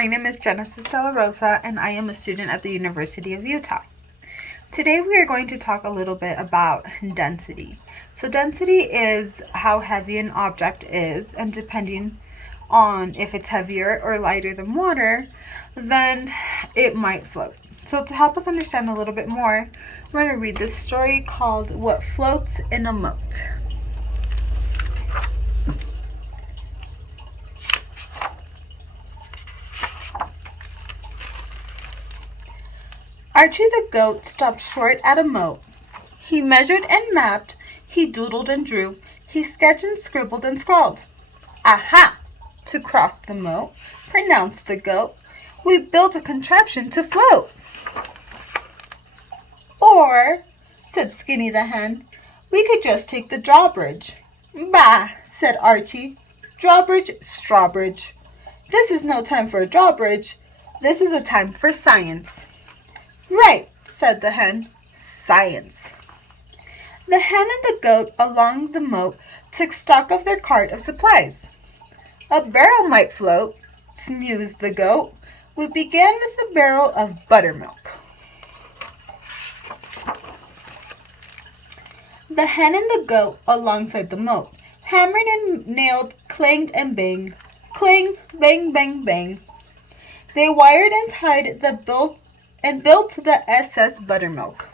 my name is Genesis De La Rosa, and I am a student at the University of Utah. Today we are going to talk a little bit about density. So density is how heavy an object is, and depending on if it's heavier or lighter than water, then it might float. So to help us understand a little bit more, we're going to read this story called What Floats in a Moat. Archie the goat stopped short at a moat. He measured and mapped, he doodled and drew, he sketched and scribbled and scrawled. Aha! To cross the moat, pronounced the goat, we built a contraption to float. Or, said Skinny the hen, we could just take the drawbridge. Bah, said Archie, drawbridge, strawbridge. This is no time for a drawbridge. This is a time for science. Right, said the hen. Science. The hen and the goat along the moat took stock of their cart of supplies. A barrel might float, mused the goat. We began with the barrel of buttermilk. The hen and the goat alongside the moat hammered and nailed, clanged and banged. Clang, bang, bang, bang. They wired and tied the built the SS Buttermilk.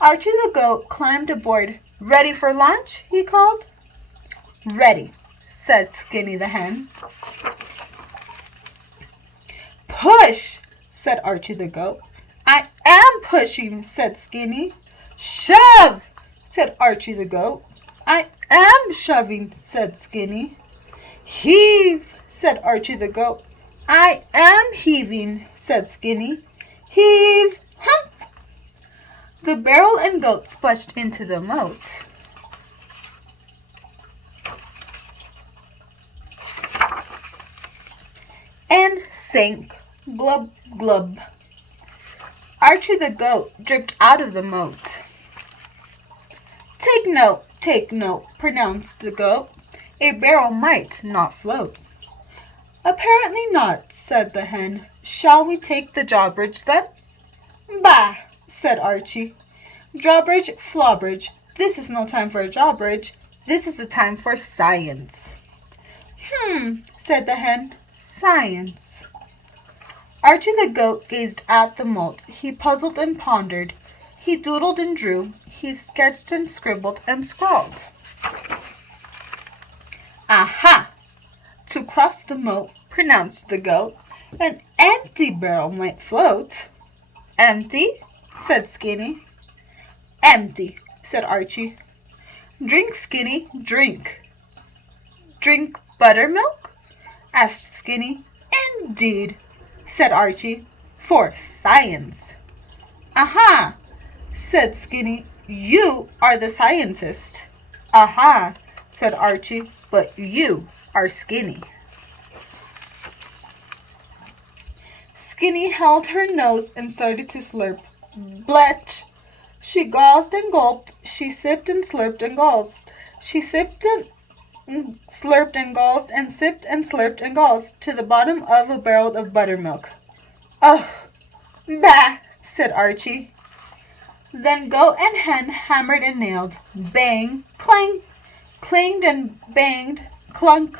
Archie the goat climbed aboard. Ready for launch? He called. Ready, said Skinny the hen. Push, said Archie the goat. I am pushing, said Skinny. Shove, said Archie the goat. I am shoving, said Skinny. Heave, said Archie the goat. I am heaving, said Skinny. Heave, hump. The barrel and goat splashed into the moat. And sank, glub, glub. Archie the goat dripped out of the moat. Take note, pronounced the goat. A barrel might not float. Apparently not, said the hen. Shall we take the drawbridge then? Bah, said Archie. Drawbridge, flawbridge. This is no time for a drawbridge. This is a time for science. Said the hen. Science. Archie the goat gazed at the moat. He puzzled and pondered. He doodled and drew. He sketched and scribbled and scrawled. Aha! To cross the moat, pronounced the goat, an empty barrel might float. Empty? Said Skinny. Empty, said Archie. Drink, Skinny, drink. Drink buttermilk? Asked Skinny. Indeed, said Archie, for science. Aha, said Skinny. You are the scientist. Aha, said Archie, but you are Skinny. Skinny held her nose and started to slurp. Bletch! She gauzed and gulped. She sipped and slurped and gauzed. She sipped and slurped and gauzed and sipped and slurped and gauzed to the bottom of a barrel of buttermilk. Ugh! Bah! Said Archie. Then goat and hen hammered and nailed. Bang! Clang! Clanged and banged. Clunk!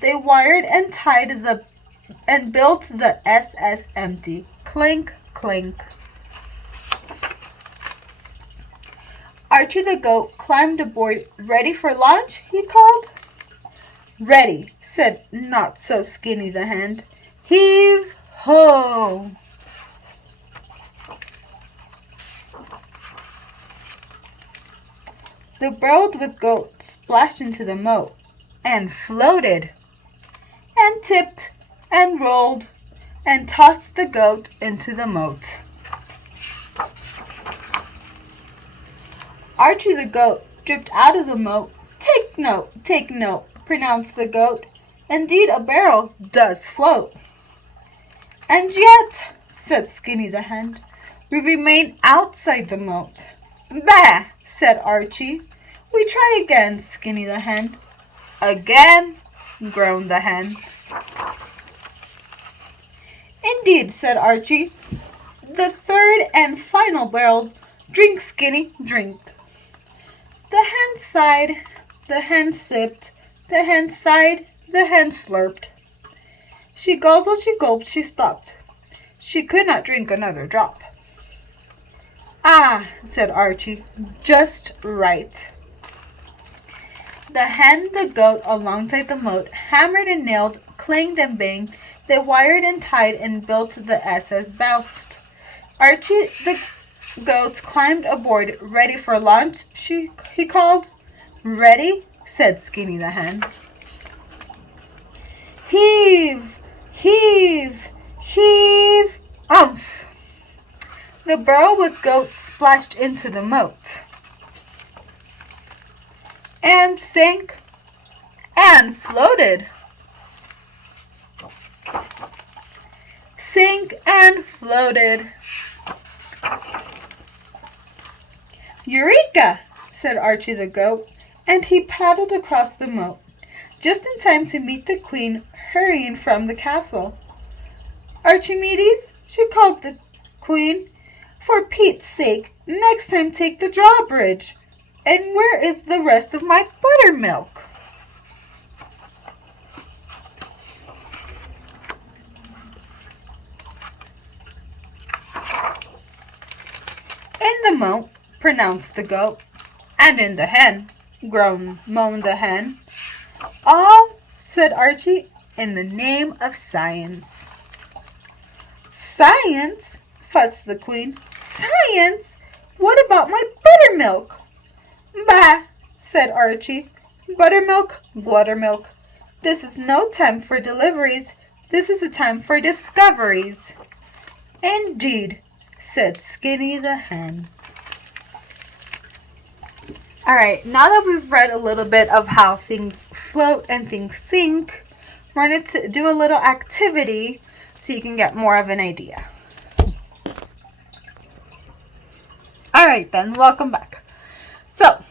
They wired and tied and built the SS empty. Clink, clink. Archie the goat climbed aboard. Ready for launch? He called. Ready, said not so Skinny the hen. Heave ho! The barrel with goat splashed into the moat and floated and tipped and rolled and tossed the goat into the moat. Archie the goat dripped out of the moat. Take note, pronounced the goat. Indeed, a barrel does float. And yet, said Skinny the hen, we remain outside the moat. Bah, said Archie. We try again, Skinny the hen. Again, groaned the hen. Indeed, said Archie. The third and final barrel. Drink, Skinny, drink. The hen sighed, the hen sipped, the hen sighed, the hen slurped. She guzzled, she gulped, she stopped. She could not drink another drop. Ah, said Archie, just right. The hen, the goat, alongside the moat, hammered and nailed, clanged and banged. They wired and tied and built the SS Boust. Archie the goat climbed aboard, ready for launch, he called. Ready, said Skinny the hen. Heave, heave, heave, umph. The barrel with goat splashed into the moat and sank and floated. Sank and floated. Eureka, said Archie the goat, and he paddled across the moat, just in time to meet the queen hurrying from the castle. Archimedes, she called the queen, for Pete's sake, next time take the drawbridge. And where is the rest of my buttermilk? In the moat, pronounced the goat, and in the hen, moaned the hen. All, said Archie, in the name of science. Science? Fussed the queen. Science? What about my buttermilk? Bah, said Archie. Buttermilk, bluttermilk. This is no time for deliveries. This is a time for discoveries. Indeed, said Skinny the hen. All right, now that we've read a little bit of how things float and things sink, we're going to do a little activity so you can get more of an idea. All right, then, welcome back. So,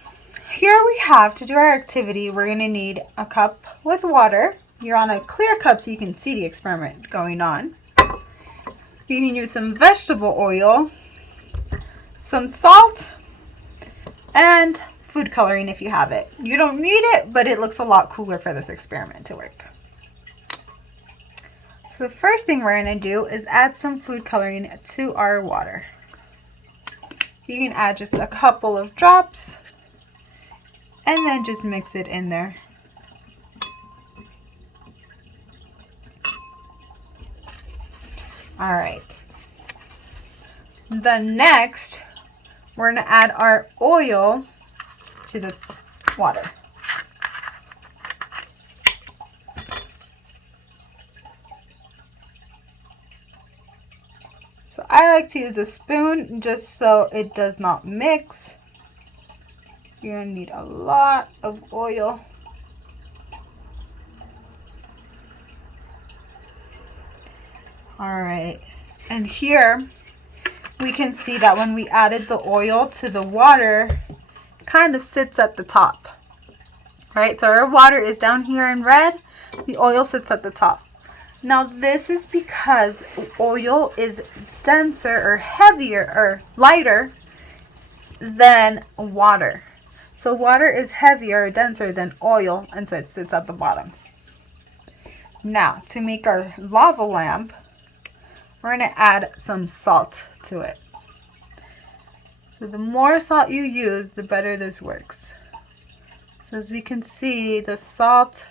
here we have, to do our activity, we're going to need a cup with water. You're on a clear cup so you can see the experiment going on. You can use some vegetable oil, some salt, and food coloring if you have it. You don't need it, but it looks a lot cooler for this experiment to work. So the first thing we're going to do is add some food coloring to our water. You can add just a couple of drops and then just mix it in there. All right. Then next, we're going to add our oil to the water. So I like to use a spoon just so it does not mix. You're going to need a lot of oil. All right, and here we can see that when we added the oil to the water, it kind of sits at the top. Right, so our water is down here in red, the oil sits at the top. Now this is because oil is denser or heavier or lighter than water. So water is heavier or denser than oil, and so it sits at the bottom. Now to make our lava lamp, we're going to add some salt to it. So the more salt you use, the better this works. So as we can see, the salt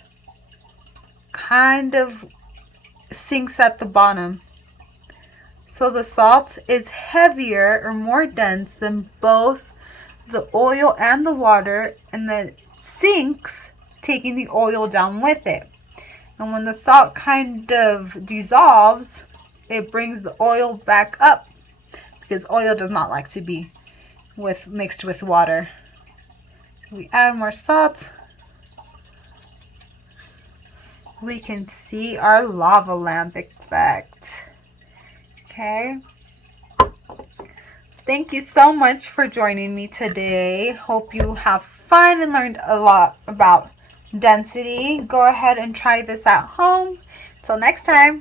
kind of sinks at the bottom. So the salt is heavier or more dense than both the oil and the water, and then sinks, taking the oil down with it. And when the salt kind of dissolves, it brings the oil back up, because oil does not like to be mixed with water. So we add more salt. We can see our lava lamp effect. Okay. Thank you so much for joining me today. Hope you have fun and learned a lot about density. Go ahead and try this at home. Till next time.